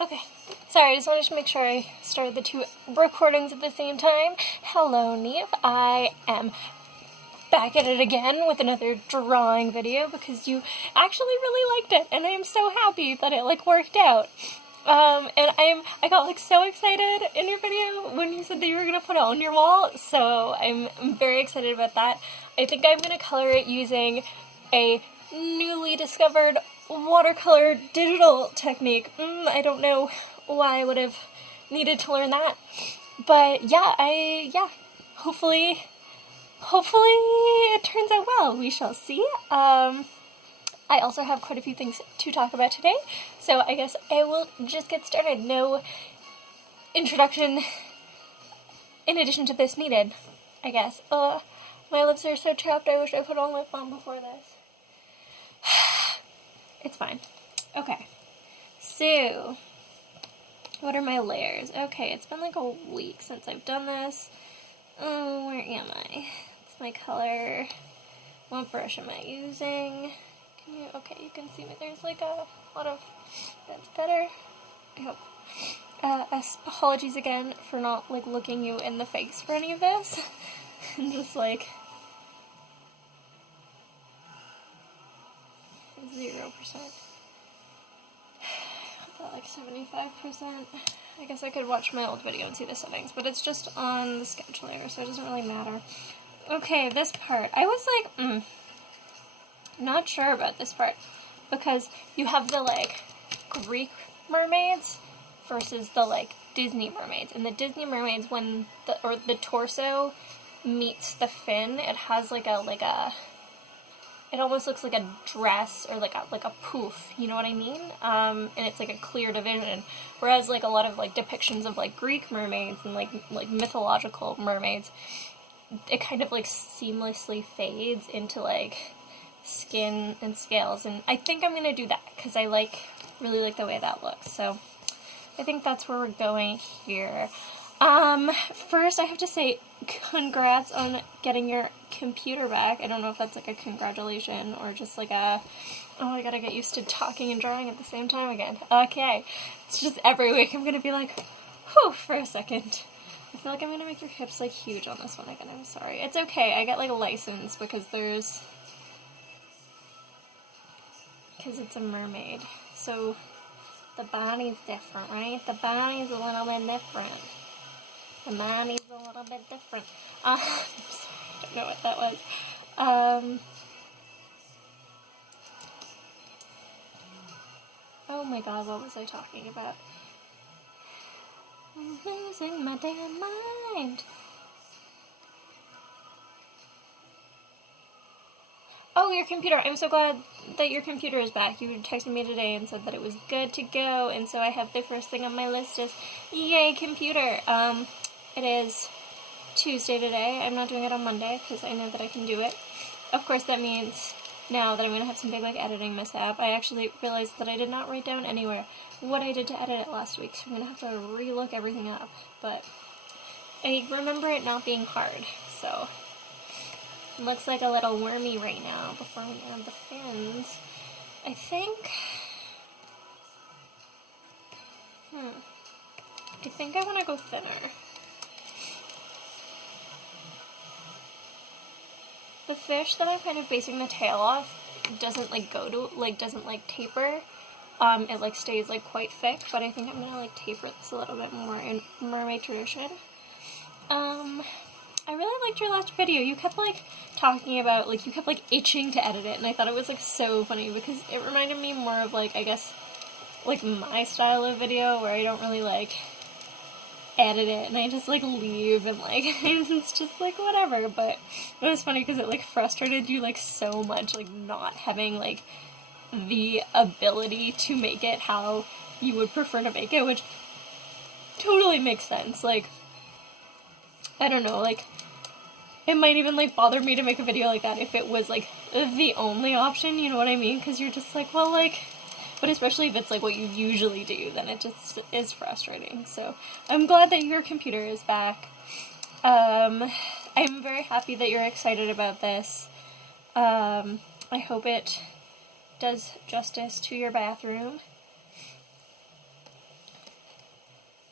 Okay, sorry, I just wanted to make sure I started the two recordings at the same time. Hello, Neve. I am back at it again with another drawing video because you actually really liked it, and I am so happy that it worked out. And I got so excited in your video when you said that you were gonna put it on your wall, so I'm very excited about that. I think I'm gonna color it using a newly discovered watercolor digital technique. I don't know why I would have needed to learn that, but yeah, hopefully it turns out well. We shall see. I also have quite a few things to talk about today, so I guess I will just get started. No introduction in addition to this needed, I guess. My lips are so chapped, I wish I put on lip balm before this. It's fine. Okay, so what are my layers? Okay, it's been a week since I've done this. Oh, where am I? It's my color. What brush am I using? Okay, you can see me. There's a lot of, that's better, I hope. Apologies again for not looking you in the face for any of this. And just 0%. About 75%. I guess I could watch my old video and see the settings, but it's just on the sketch layer, so it doesn't really matter. Okay, this part. I was not sure about this part, because you have the Greek mermaids versus the Disney mermaids. And the Disney mermaids, when the torso meets the fin, it has it almost looks like a dress or like a poof, you know what I mean? And it's a clear division. Whereas a lot of depictions of Greek mermaids and mythological mermaids, it kind of seamlessly fades into skin and scales, and I think I'm gonna do that because I really like the way that looks. So I think that's where we're going here. First I have to say congrats on getting your computer back. I don't know if that's a congratulation or just oh, I gotta get used to talking and drawing at the same time again. Okay, it's just every week I'm gonna be whew, for a second. I feel I'm gonna make your hips huge on this one again. I'm sorry. It's okay. I get a license because it's a mermaid. So the body's different, right? The body's a little bit different. The body's a little bit different. I'm sorry, I don't know what that was. Oh my god, what was I talking about? I'm losing my damn mind. Oh, your computer. I'm so glad that your computer is back. You texted me today and said that it was good to go, and so I have the first thing on my list is, yay, computer. It is Tuesday today. I'm not doing it on Monday because I know that I can do it. Of course, that means now that I'm going to have some big editing mishap. I actually realized that I did not write down anywhere what I did to edit it last week, so I'm going to have to re-look everything up. But I remember it not being hard, so it looks like a little wormy right now before we add the fins. I think I want to go thinner. The fish that I'm kind of basing the tail off doesn't go to, doesn't taper. It stays quite thick, but I think I'm gonna taper this a little bit more in mermaid tradition. I really liked your last video. You kept talking about you kept itching to edit it, and I thought it was so funny because it reminded me more of I guess my style of video where I don't really edit it and I just leave and it's just whatever. But it was funny because it frustrated you so much not having the ability to make it how you would prefer to make it, which totally makes sense. I don't know, it might even like bother me to make a video like that if it was like the only option, you know what I mean? Because you're just like, well, like, but especially if it's like what you usually do, then it just is frustrating. So I'm glad that your computer is back. I'm very happy that you're excited about this. I hope it does justice to your bathroom.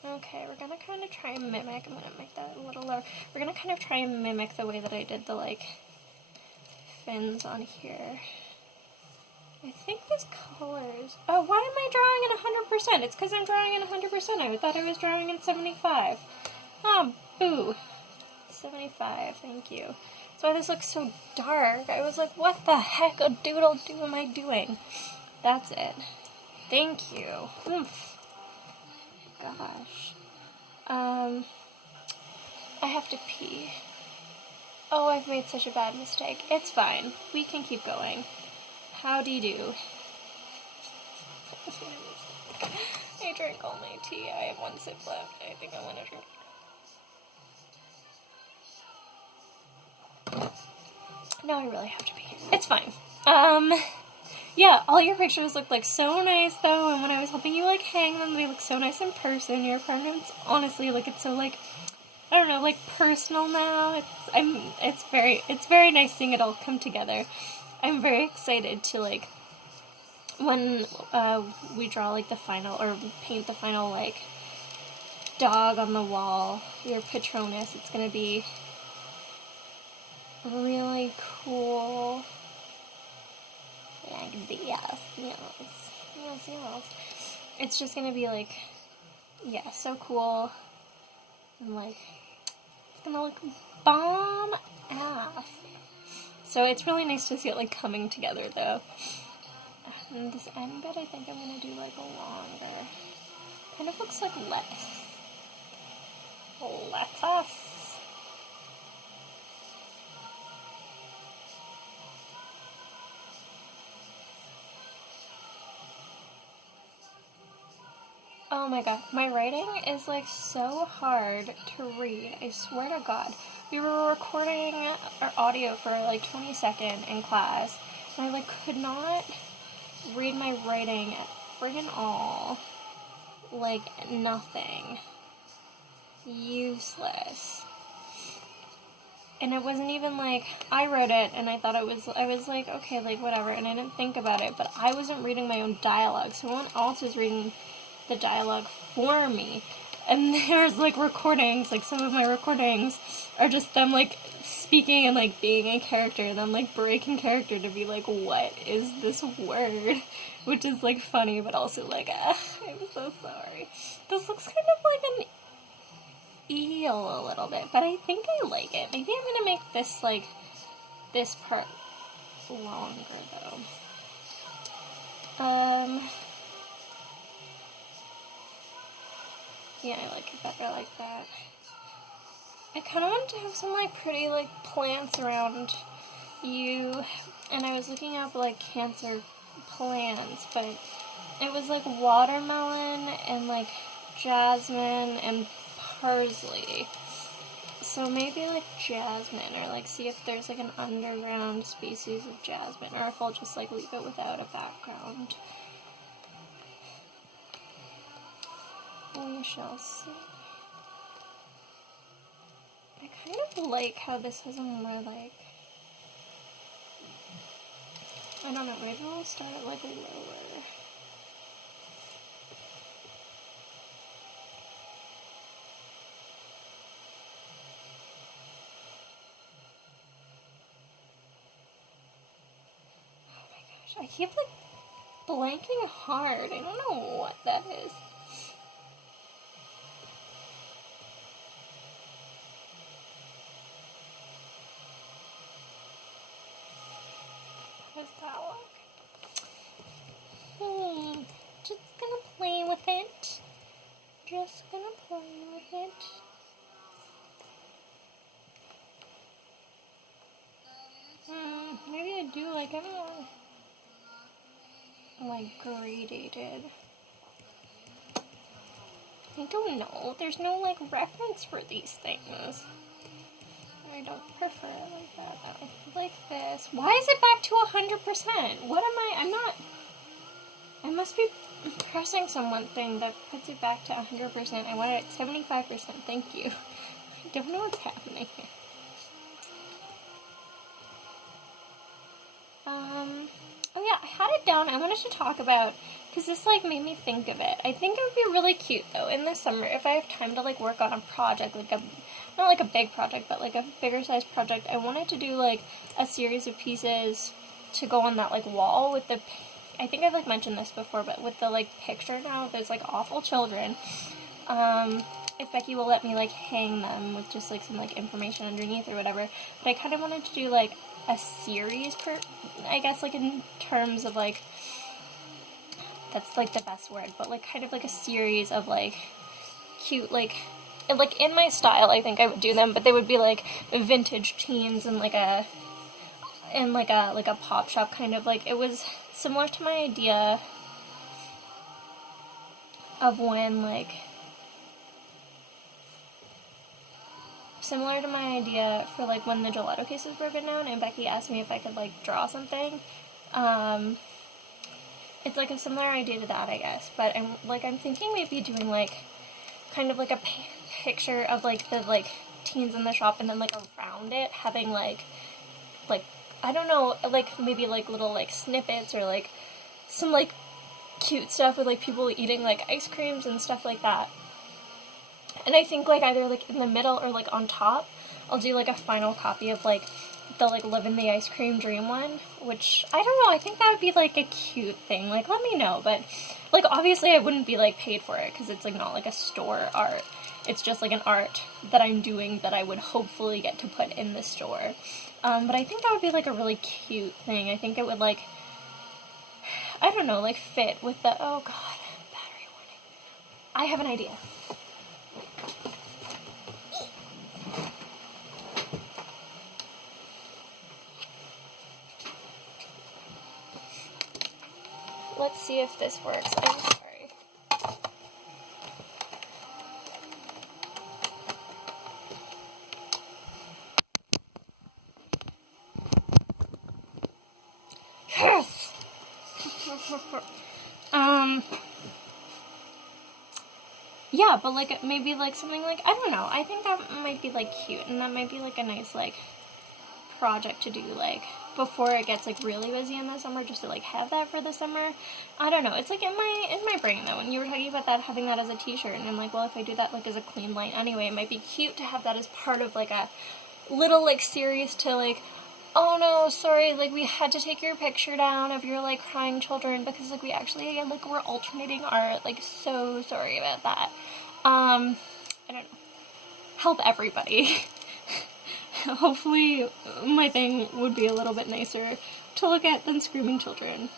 Okay, we're gonna kind of try and mimic, I'm gonna make that a little lower. We're gonna kind of try and mimic the way that I did the, like, fins on here. I think this colors... Oh, why am I drawing in 100%? It's because I'm drawing in 100%. I thought I was drawing in 75. Oh, boo. 75, thank you. That's why this looks so dark. I was like, what the heck a doodle-doo am I doing? That's it. Thank you. Oof. Gosh. I have to pee. Oh, I've made such a bad mistake. It's fine. We can keep going. Howdy do. I drank all my tea. I have one sip left. I think I want to drink. Now I really have to pee. It's fine. Yeah, all your pictures look like so nice though, and when I was helping you like hang them, they look so nice in person. Your apartment's honestly like it's so like I don't know, like personal now. It's very nice seeing it all come together. I'm very excited to like when we draw like the final or paint the final like dog on the wall, your Patronus. It's gonna be really cool. Like yes. It's just gonna be like, yeah, so cool. And like, it's gonna look bomb ass. So it's really nice to see it like coming together though. And this end bit, I think I'm gonna do like a longer. Kind of looks like lettuce. Lettuce. Oh my god, my writing is like so hard to read, I swear to god. We were recording our audio for like 20 seconds in class, and I like could not read my writing at friggin' all. Like, nothing. Useless. And it wasn't even like, I wrote it and I thought I was like, okay, like whatever, and I didn't think about it, but I wasn't reading my own dialogue, someone else was reading the dialogue for me. And there's like recordings, like some of my recordings are just them like speaking and like being a character, and then like breaking character to be like, what is this word? Which is like funny, but also like, I'm so sorry. This looks kind of like an eel a little bit, but I think I like it. Maybe I'm gonna make this like, this part longer though. Yeah, I like it better like that. I kind of wanted to have some like pretty like plants around you, and I was looking up like Cancer plants, but it was like watermelon and like jasmine and parsley. So maybe like jasmine, or like see if there's like an underground species of jasmine, or if I'll just like leave it without a background. We shall see. I kind of like how this has a more like, I don't know, maybe we'll start it like lower. Oh my gosh, I keep like blanking hard. I don't know what that is. How does that look? Just gonna play with it. Just gonna play with it. Maybe I do like, I don't know, like gradated. I don't know. There's no like reference for these things. I don't prefer it like that though. Like this. Why is it back to 100%? What am I'm not. I must be pressing something that puts it back to 100%. I want it at 75%. Thank you. I don't know what's happening here. Oh yeah, I had it down. I wanted to talk about because this, like, made me think of it. I think it would be really cute, though, in the summer, if I have time to, like, work on a project, like, not, like, a big project, but, like, a bigger-sized project. I wanted to do, like, a series of pieces to go on that, like, wall with the, I think I've, like, mentioned this before, but with the, like, picture now, there's, like, awful children. If Becky will let me, like, hang them with just, like, some, like, information underneath or whatever. But I kind of wanted to do, like, a series I guess, like, in terms of, like, that's, like, the best word, but, like, kind of, like, a series of, like, cute, like, in my style, I think I would do them, but they would be, like, vintage teens and, like, a pop shop kind of, like, it was similar to my idea of when, like, similar to my idea for, like, when the gelato case was broken down and Becky asked me if I could, like, draw something. It's, like, a similar idea to that, I guess, but I'm thinking maybe doing, like, kind of, like, a picture of, like, the, like, teens in the shop, and then, like, around it having, like, I don't know, like, maybe, like, little, like, snippets or, like, some, like, cute stuff with, like, people eating, like, ice creams and stuff like that. And I think, like, either, like, in the middle or, like, on top, I'll do, like, a final copy of, like, the, like, Live in the Ice Cream Dream one, which, I don't know, I think that would be, like, a cute thing. Like, let me know, but, like, obviously I wouldn't be, like, paid for it, because it's, like, not, like, a store art. It's just, like, an art that I'm doing that I would hopefully get to put in the store. But I think that would be, like, a really cute thing. I think it would, like, I don't know, like, fit with the, oh god, battery warning. I have an idea. Let's see if this works. I'm sorry. Yes! Yeah, but, like, maybe, like, something, like, I don't know, I think that might be, like, cute, and that might be, like, a nice, like, project to do, like, before it gets, like, really busy in the summer, just to, like, have that for the summer. I don't know, it's, like, in my brain, though, when you were talking about that, having that as a t-shirt, and I'm like, well, if I do that, like, as a clean line anyway, it might be cute to have that as part of, like, a little, like, series to, like, oh no, sorry, like, we had to take your picture down of your, like, crying children because, like, we actually, like, we're alternating art, like, so sorry about that. I don't know. Help everybody. Hopefully my thing would be a little bit nicer to look at than screaming children.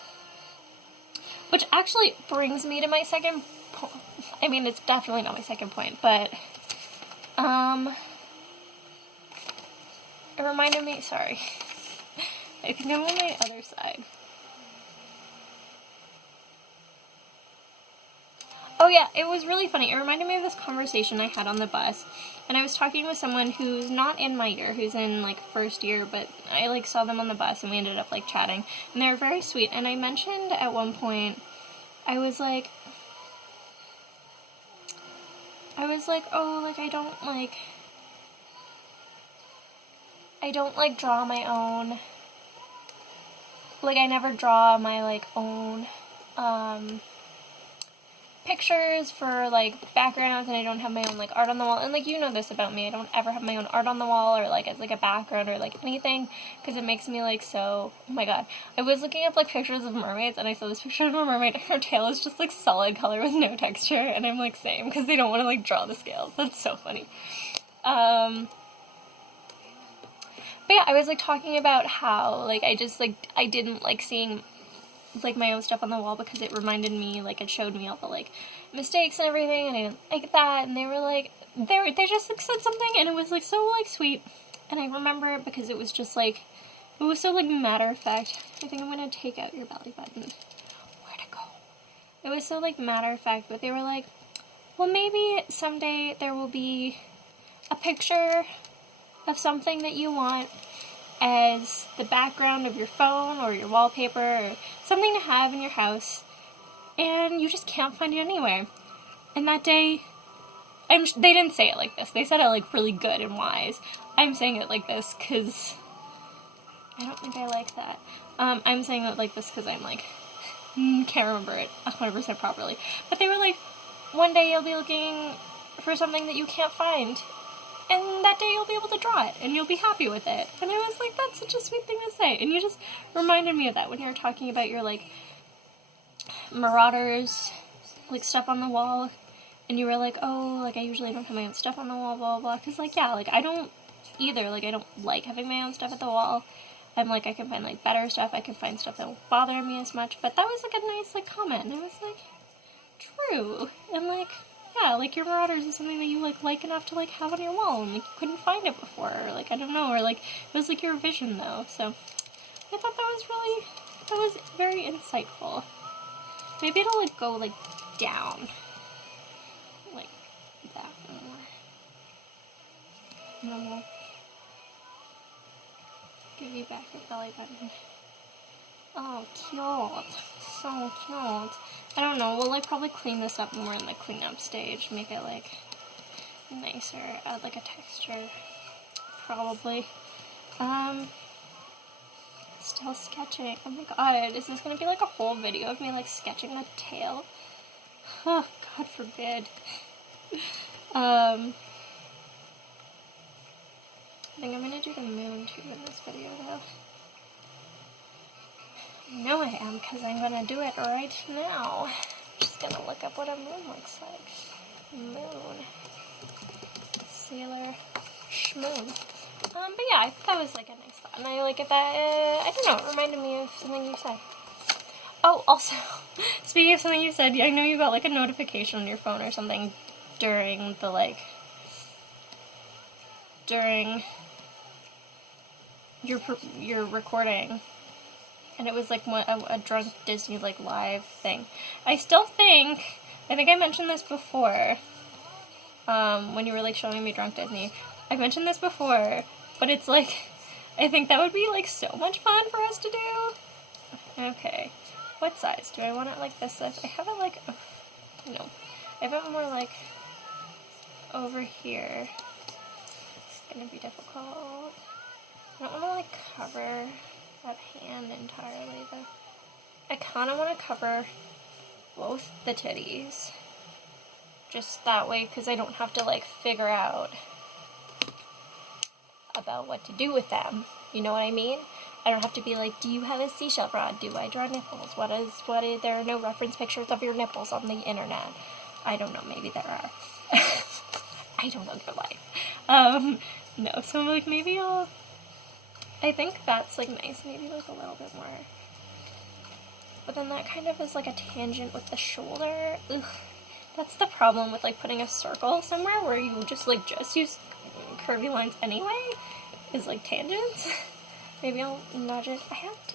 Which actually brings me to my second point. I mean, it's definitely not my second point, but, it reminded me, sorry. I think I'm on my other side. Oh yeah, it was really funny. It reminded me of this conversation I had on the bus, and I was talking with someone who's not in my year, who's in, like, first year, but I, like, saw them on the bus, and we ended up, like, chatting, and they were very sweet, and I mentioned at one point, I was like, oh, like, I don't, like, draw my own, like, I never draw my, like, own, pictures for, like, backgrounds, and I don't have my own, like, art on the wall, and, like, you know this about me, I don't ever have my own art on the wall, or, like, as, like, a background, or, like, anything, because it makes me, like, so, oh my god, I was looking up, like, pictures of mermaids, and I saw this picture of a mermaid, and her tail is just, like, solid color with no texture, and I'm, like, same, because they don't want to, like, draw the scales. That's so funny. But yeah, I was, like, talking about how, like, I just, like, I didn't like seeing, like, my own stuff on the wall because it reminded me, like, it showed me all the, like, mistakes and everything, and I didn't like that, and they were, like, they just, like, said something, and it was, like, so, like, sweet, and I remember it because it was just, like, it was so, like, matter-of-fact. I think I'm gonna take out your belly button. Where'd it go? It was so, like, matter-of-fact, but they were, like, well, maybe someday there will be a picture of something that you want as the background of your phone or your wallpaper or something to have in your house, and you just can't find it anywhere. And that day, they didn't say it like this. They said it, like, really good and wise. I'm saying it like this because I don't think I like that. I'm saying it like this because I'm, like, can't remember it 100% properly. But they were like, one day you'll be looking for something that you can't find, and that day you'll be able to draw it, and you'll be happy with it. And I was like, that's such a sweet thing to say. And you just reminded me of that when you were talking about your, like, marauders, like, stuff on the wall. And you were like, oh, like, I usually don't have my own stuff on the wall, blah, blah, blah. Because, like, yeah, like, I don't either. Like, I don't like having my own stuff at the wall. And, like, I can find, like, better stuff. I can find stuff that won't bother me as much. But that was, like, a nice, like, comment. And I was like, true. And, like, yeah, like, your marauders is something that you, like enough to, like, have on your wall. And, like, you couldn't find it before. Or, like, I don't know. Or, like, it was, like, your vision, though. So, I thought that was very insightful. Maybe it'll, like, go, like, down. Like, that more. And then we'll give you back your belly button. Oh, cute. So cute. I don't know, we'll, like, probably clean this up more in the cleanup stage. Make it, like, nicer. Add, like, a texture. Probably. Still sketching. Oh my god, is this gonna be, like, a whole video of me, like, sketching the tail? Oh, God forbid. I think I'm gonna do the moon, too, in this video, though. I know I am, because I'm gonna do it right now. I'm just gonna look up what a moon looks like. Moon. Sailor Schmoon. But yeah, I thought that was, like, a nice thought. And I like it that, I don't know, it reminded me of something you said. Oh, also, speaking of something you said, I know you got, like, a notification on your phone or something during the, like, during your recording. And it was, like, a drunk Disney, like, live thing. I think I mentioned this before, when you were, like, showing me drunk Disney. I mentioned this before, but it's, like, I think that would be, like, so much fun for us to do. Okay. What size? Do I want it, like, this size? I have it, like, no. I have it more, like, over here. It's gonna be difficult. I don't want to, like, cover that hand entirely, though. I kind of want to cover both the titties. Just that way, because I don't have to, like, figure out about what to do with them. You know what I mean? I don't have to be like, do you have a seashell rod? Do I draw nipples? What is, there are no reference pictures of your nipples on the internet. I don't know, maybe there are. I don't know your life. No, so, like, maybe I think that's, like, nice, maybe, like, a little bit more. But then that kind of is, like, a tangent with the shoulder. Ugh. That's the problem with, like, putting a circle somewhere where you just use curvy lines anyway, is, like, tangents. Maybe I'll nudge it. I have to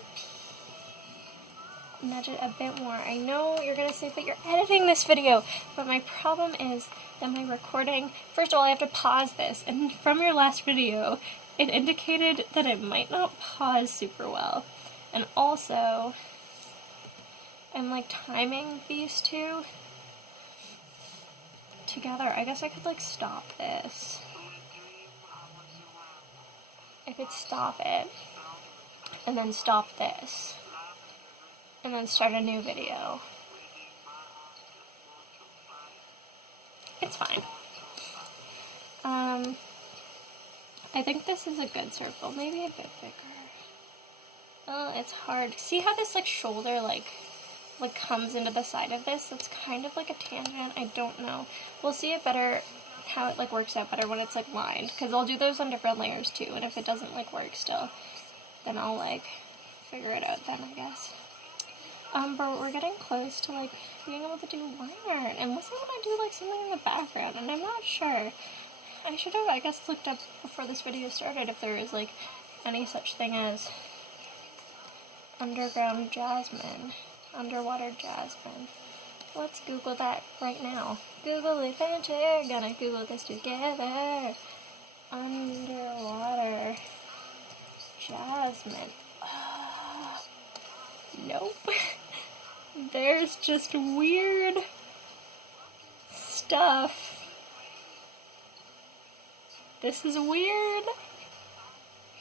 nudge it a bit more. I know you're gonna say, but you're editing this video. But my problem is that my recording, first of all, I have to pause this. And from your last video, it indicated that it might not pause super well. And also, I'm, like, timing these two together. I guess I could, like, stop this. I could stop it, and then stop this, and then start a new video. It's fine. I think this is a good circle, maybe a bit bigger. Oh, it's hard. See how this, like, shoulder, like comes into the side of this? That's kind of like a tangent. I don't know. We'll see it better, how it, like, works out better when it's, like, lined, because I'll do those on different layers too, and if it doesn't, like, work still, then I'll, like, figure it out then, I guess. But we're getting close to, like, being able to do line art, unless I want to do, like, something in the background, and I'm not sure. I should have, I guess, looked up before this video started if there is, like, any such thing as underground jasmine, underwater jasmine. Let's Google that right now. Google Adventure, gonna Google this together. Underwater jasmine. Nope. There's just weird stuff. This is weird.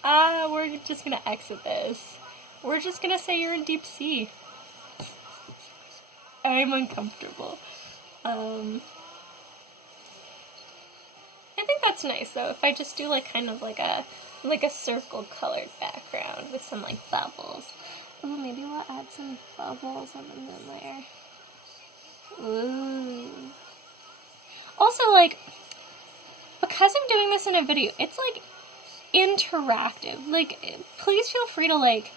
We're just gonna exit this. We're just gonna say you're in deep sea. I'm uncomfortable. I think that's nice though, if I just do like kind of like a circle colored background with some like bubbles. Ooh, maybe we'll add some bubbles on the moon layer. Ooh. Also, like, because I'm doing this in a video, it's like interactive. Like, please feel free to like,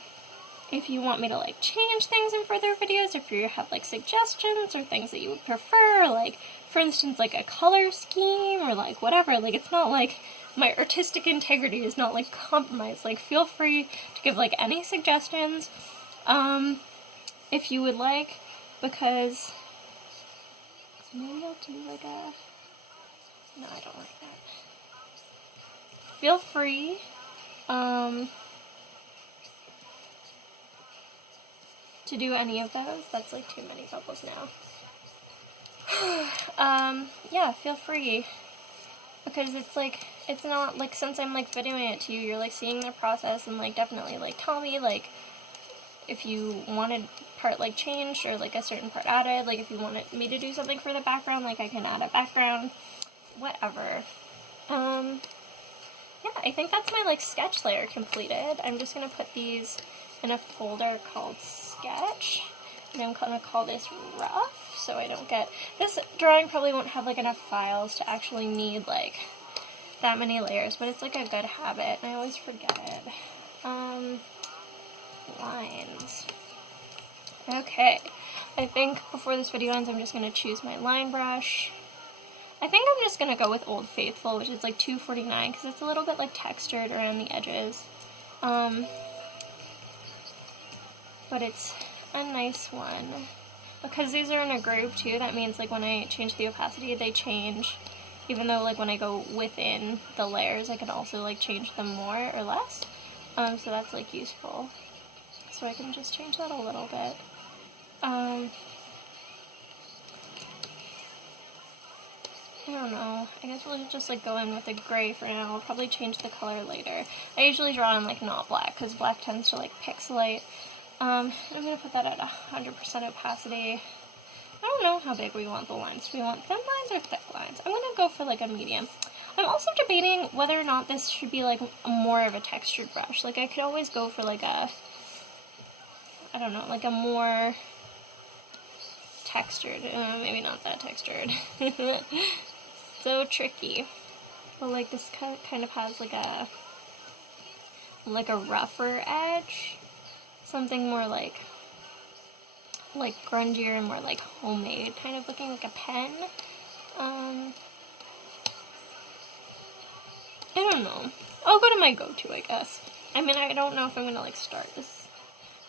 if you want me to like change things in further videos, if you have like suggestions or things that you would prefer, like for instance like a color scheme or like whatever, like it's not like my artistic integrity is not like compromised. Like feel free to give like any suggestions if you would like, because maybe I'll do like a, no, I don't like that. Feel free to do any of those. That's like too many bubbles now. Yeah, feel free. Because it's like, it's not like, since I'm like videoing it to you, you're like seeing the process, and like definitely like tell me like if you wanted part like changed or like a certain part added, like if you wanted me to do something for the background, like I can add a background, whatever. Yeah, I think that's my like sketch layer completed. I'm just gonna put these in a folder called sketch, and I'm gonna call this rough, so I don't get, this drawing probably won't have like enough files to actually need like that many layers, but it's like a good habit and I always forget it. Lines. Okay, I think before this video ends I'm just gonna choose my line brush. I think I'm just gonna go with Old Faithful, which is like 249, because it's a little bit like textured around the edges. But it's a nice one. Because these are in a group too, that means like when I change the opacity, they change. Even though like when I go within the layers, I can also like change them more or less. So that's like useful. So I can just change that a little bit. I don't know. I guess we'll just like go in with a gray for now. I'll probably change the color later. I usually draw in like not black, because black tends to like pixelate. I'm gonna put that at 100% opacity. I don't know how big we want the lines. Do we want thin lines or thick lines? I'm gonna go for like a medium. I'm also debating whether or not this should be like more of a textured brush. Like I could always go for like a, I don't know, like a more textured, maybe not that textured. So tricky. But like this kind of has like a rougher edge. Something more like grungier and more like homemade, kind of looking like a pen. I don't know. I'll go to my go-to, I guess. I mean, I don't know if I'm gonna like start this.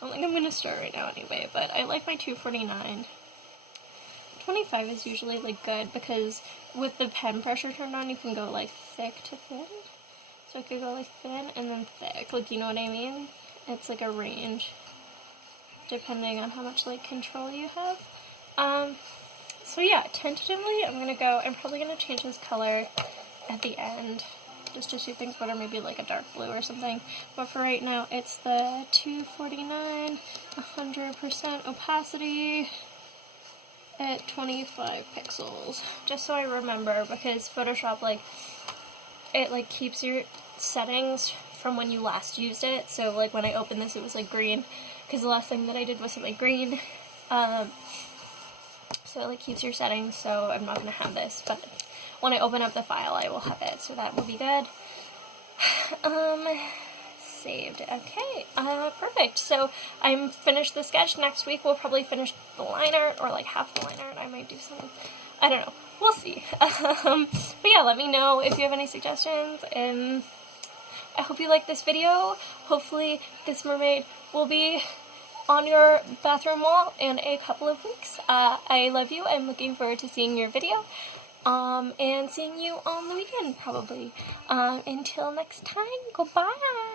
I don't think I'm gonna start right now anyway, but I like my 249. 25 is usually like good, because with the pen pressure turned on, you can go like thick to thin. So I could go like thin and then thick, like, you know what I mean? It's like a range, depending on how much like control you have. So yeah, tentatively I'm probably gonna change this color at the end, just to suit things better, maybe like a dark blue or something. But for right now, it's the 249, 100% opacity at 25 pixels, just so I remember, because Photoshop, like, it like keeps your settings from when you last used it. So like when I opened this, it was like green, because the last thing that I did was like green. So it like keeps your settings, so I'm not gonna have this, but when I open up the file I will have it, so that will be good. Saved. Okay, perfect. So I'm finished the sketch. Next week we'll probably finish the line art, or like half the line art. I might do some, I don't know, we'll see. But yeah, let me know if you have any suggestions, and I hope you like this video. Hopefully this mermaid will be on your bathroom wall in a couple of weeks. I love you. I'm looking forward to seeing your video, and seeing you on the weekend, probably. Until next time, goodbye!